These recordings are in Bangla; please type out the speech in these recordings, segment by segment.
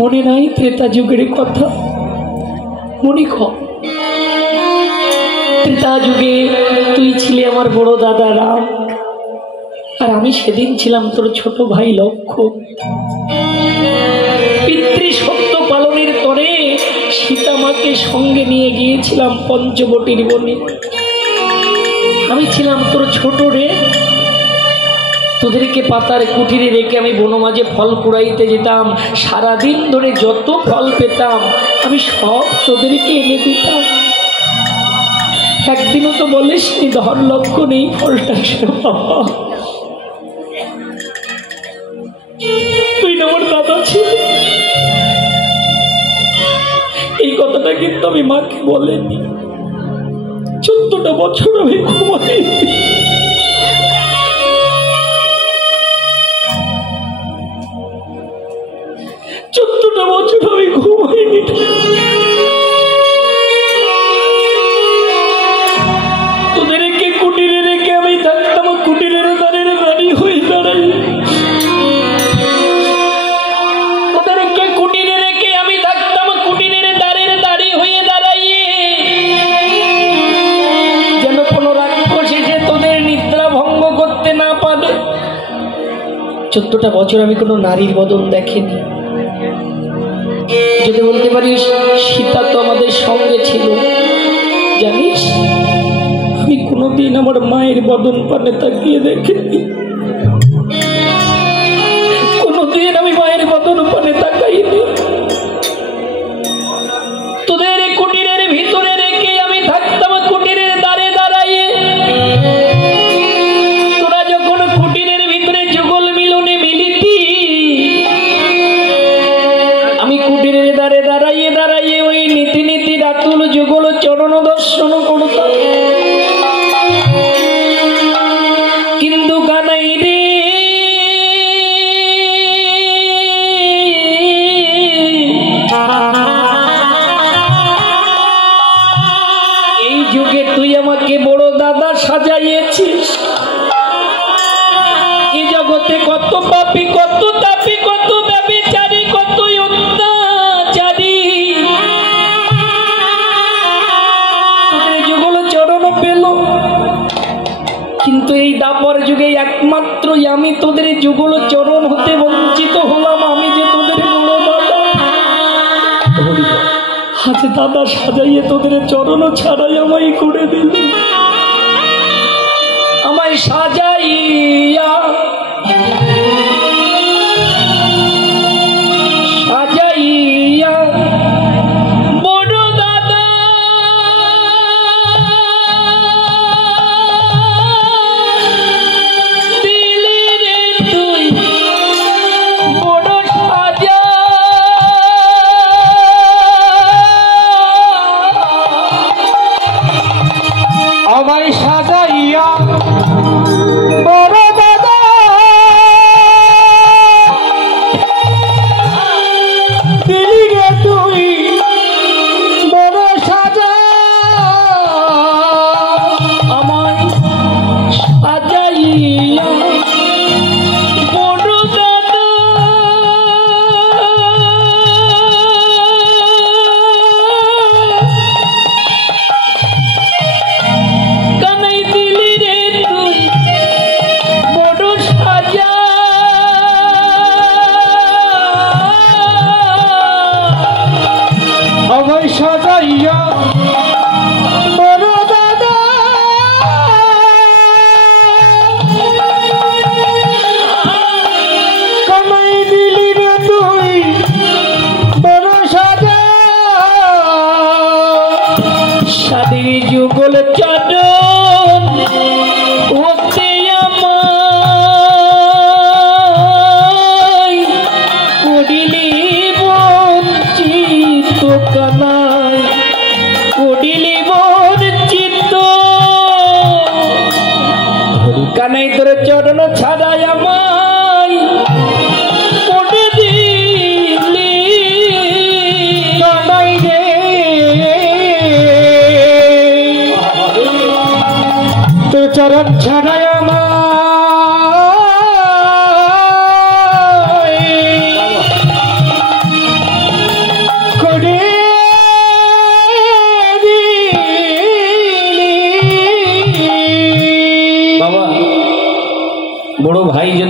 মনে নাই ত্রেতা যুগের কথা? মনে কর, ত্রেতা যুগে তুই ছিলে আমার বড় দাদা রাম, আর আমি সেদিন ছিলাম তোর ছোট ভাই লক্ষ্মণ। পিতৃ সত্য পালনের তরে সীতা মাকে সঙ্গে নিয়ে গিয়েছিলাম পঞ্চবটির বনে। আমি ছিলাম তোর ছোট রে, তোদেরকে পাতার কুঠিরে রেখে আমি বনমাঝে ফল কুড়াইতে যেতাম। সারাদিন ধরে যত ফল পেতাম আমি সব তোদেরকে এনে দিতাম। একদিনও তো বলিসনি ধর লক্ষণ এই ফলটা বাবা, তুই না আমার দাদা ছিল। এই কথাটা কিন্তু আমি মাকে বলেনি। 14টা বছর আমি ঘুমাই, 14টা বছর আমি ঘুমাইনি। তোদেরকে কুটিরে রেখে আমি থাকতাম কুটিরের দ্বারের দাঁড়ি হয়ে দাঁড়াই। তোদেরকে কুটিরে রেখে আমি থাকতাম কুটিরের দ্বারের দাঁড়ি হয়ে দাঁড়াইয়ে, যেন কোনো রাক্ষস এসে তোদের নিদ্রা ভঙ্গ করতে না পারে। 14টা বছর আমি কোনো নারীর বদন দেখিনি। যদি বলতে পারিস সীতা তো আমাদের সঙ্গে ছিল, জানিস আমি কোনোদিন আমার মায়ের বদন পানে তাকিয়ে দেখিনি। কোনোদিন আমি মায়ের বদন পানে তাকাইনি। তোদের কুটিরের ভিতরে রেখে আমি থাকতাম কুটিরের দ্বারে দাঁড়াইয়ে। তোরা যখন কুটিরের ভিতরে যুগল মিলনে মিলিতি, আমি কুটিরের দ্বারে দাঁড়াইয়ে দাঁড়াইয়ে ওই নীতি নীতি রাতুল যুগল চরণ দর্শন করতাম। কিন্তু কানাই রে, এই যুগে তুই আমাকে বড় দাদা সাজাইয়েছিস। এই জগতে কত পাপী, কত তাপী, কত ব্যভিচারী, কত অত্যাচারী তোদের যুগল চরণ পেল, কিন্তু এই দাপর যুগে একমাত্র আমি তোদের যুগল চরণ হতে বঞ্চিত হলাম। আমি যে তোদের বড় দাদা, আজ দাদা সাজাইয়ে তোদের চরণ ছাড়াই আমায় করে দিল। আমায় সাজাইয়া সাজাইয়া বড় দাদা দিলি রে তুই বড় সাজা। আমায় সাজাইয়া বড় দাদা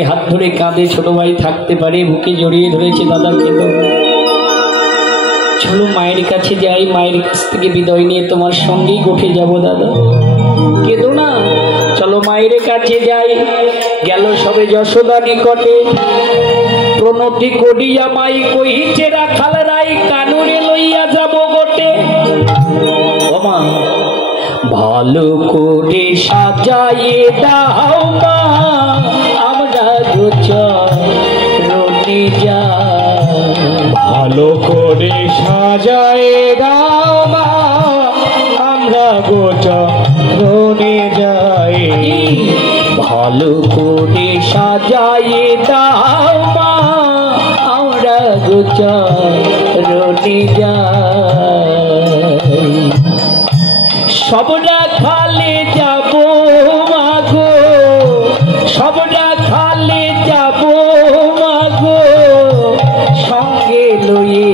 হাতে হাত ধরে কাঁদে, ছোট ভাই থাকতে পারে, বুকে জড়িয়ে ধরেছে, দাদা কেঁদো, চলো মায়ের কাছে যাই, মায়ের কাছ থেকে বিদায় নিয়ে তোমার সঙ্গেই গোঠে যাব দাদা, কেঁদো না, চলো মায়ের কাছে যাই। গেল সবে যশোদা নিকটে, প্রণতি করিয়া মাই কহিছে রাখাল রাই, কানুরে লইয়া যাব গোটে। ও মা, ভালো করে সাজাইয়ে দাও মা, আমরা গোচরণে যাই। ভালো করে সাজাইয়ে দাও মা, আমরা গোচরণে যাই। ভালো করে সাজাইয়ে দাও মা, আমরা গোচরণে যাই। সবরা খালে যাব মাগো, সবরা খালে যাব মাগো, সঙ্গে লয়ে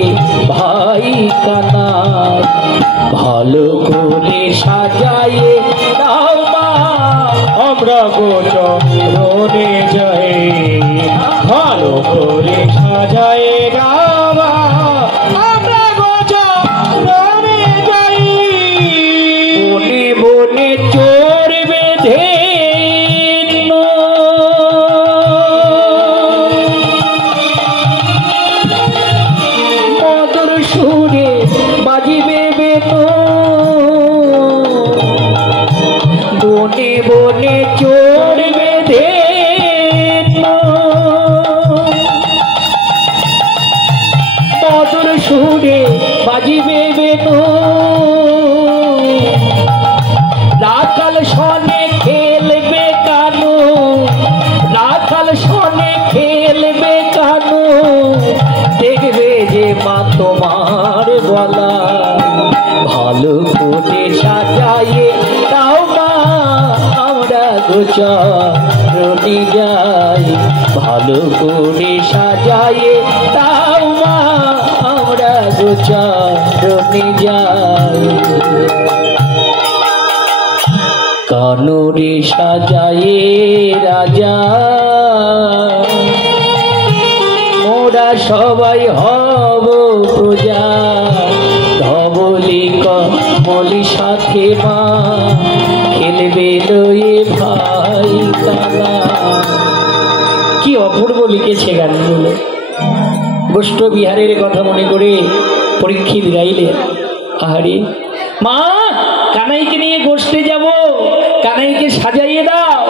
ভাই কানা। ভালো করে সাজাইয়ে দাও মা, আমরা গোচরণে যাই। ভালো করে সাজাইয়ে দাও মা, আমরা গোচরণে যাই। বনে বনে চোর বেঁধে মধুর সুরে বাজিবে বেতো, বনে বনে চোর বেঁধে মধুর সুরে বাজিবে বেতো। রাখাল সনে খেলবে কানু, রাখাল সনে খেলবে কানু, দেখবে যে মা তোমার বলা। ভালো করে সাজাইয়ে দাও মা, আমরা গোচরণে যাই। ভালো করে সাজাইয়ে দাও মা, আমরা গোচরণে যাই। কানুরে সাজায়ে রাজা, মোরা সবাই হব প্রজা। ধবলি কমলি সাথে মা, খেলবে লয়ে ভাই কানা। কি অপূর্ব লিখেছে গানগুলো। গোষ্ঠ বিহারের কথা মনে করে পরীক্ষিত গাইলে, আহারে মা, কানাইকে নিয়ে গোষ্ঠে যাব, কানাইকে সাজাইয়ে দাও।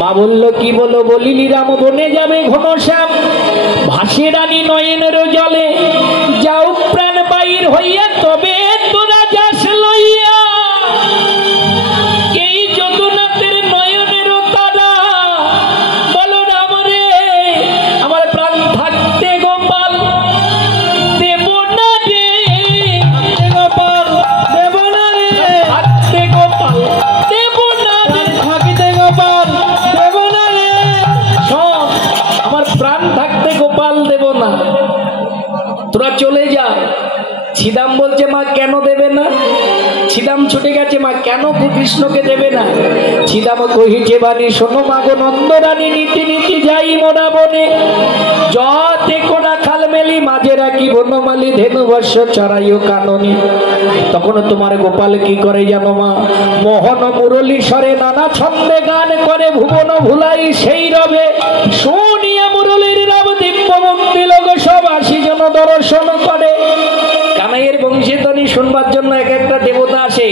মা বলল কি বলো, বলিলি রাম বনে যাবে ঘনশ্যাম, ভাসে রানী নয়নের জলে, যাও প্রাণ বাইর হইয়া, তবে তোরা যাস লইয়া। এই জগন্নাথের নয়নের তারা, বলো রাম রে, আমার প্রাণ থাকতে গোপাল দেব না রে, গোপাল দেব না রে, থাকতে গোপাল দেব না রে, থাকিতে গোপাল দেব না রে। সব আমার প্রাণ থাকতে গোপাল দেব না, তোরা চলে যা। ছিদাম বলছে মা কেন দেবে না? ছিদাম ছুটে গেছে, মা কেন কৃষ্ণকে দেবে না? ছিদাম কহিছে বাণী শোনো মাগো নন্দরানী, নীতি নীতি যাই মোরা বনে, যতে কোনা খাল মেলি, মাঝে রাখি বনমালি, ধেনু বর্ষ চড়াইও কাননে। তখন তোমার গোপাল কি করে জানো মা? মোহন মুরলী স্বরে নানা ছন্দে গান করে, ভুবন ভুলাই সেই রবে, শুনিয়া মুরলীর রব দিব্য মুক্তি লোক সব আসি যেন দর্শন করে। কানাইয়ের বংশীধ্বনি শুনবার জন্য এক একটা দেবতা আসে।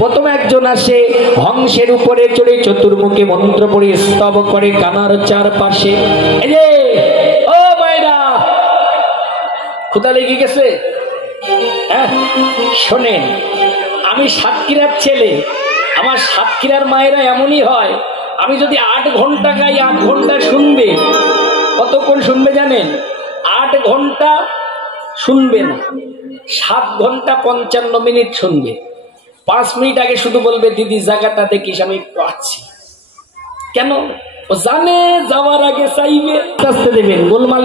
প্রথম একজন আসে হংসের উপরে চড়ে, চতুর্মুখী মন্ত্র পড়ে স্তব করে কানার চারপাশে। এই যে ও মায়েরা, ক্ষুধা লেগে গেছে? হ্যাঁ শোনেন, আমি সাতক্ষীরার ছেলে, আমার সাতক্ষীরার মায়েরা এমনই হয়। আমি যদি 8 ঘন্টা গাই, 8 ঘন্টা শুনবে। কতক্ষণ শুনবে জানেন? 8 ঘন্টা শুনবে না, 7 ঘন্টা 55 মিনিট শুনবে। 5 মিনিট আগে শুধু বলবে দিদি জায়গাটা দেখিস, আমি একটু আছি। কেন? ও জানে যাওয়ার আগে চাইবে, আসতে দেবেন, গোলমাল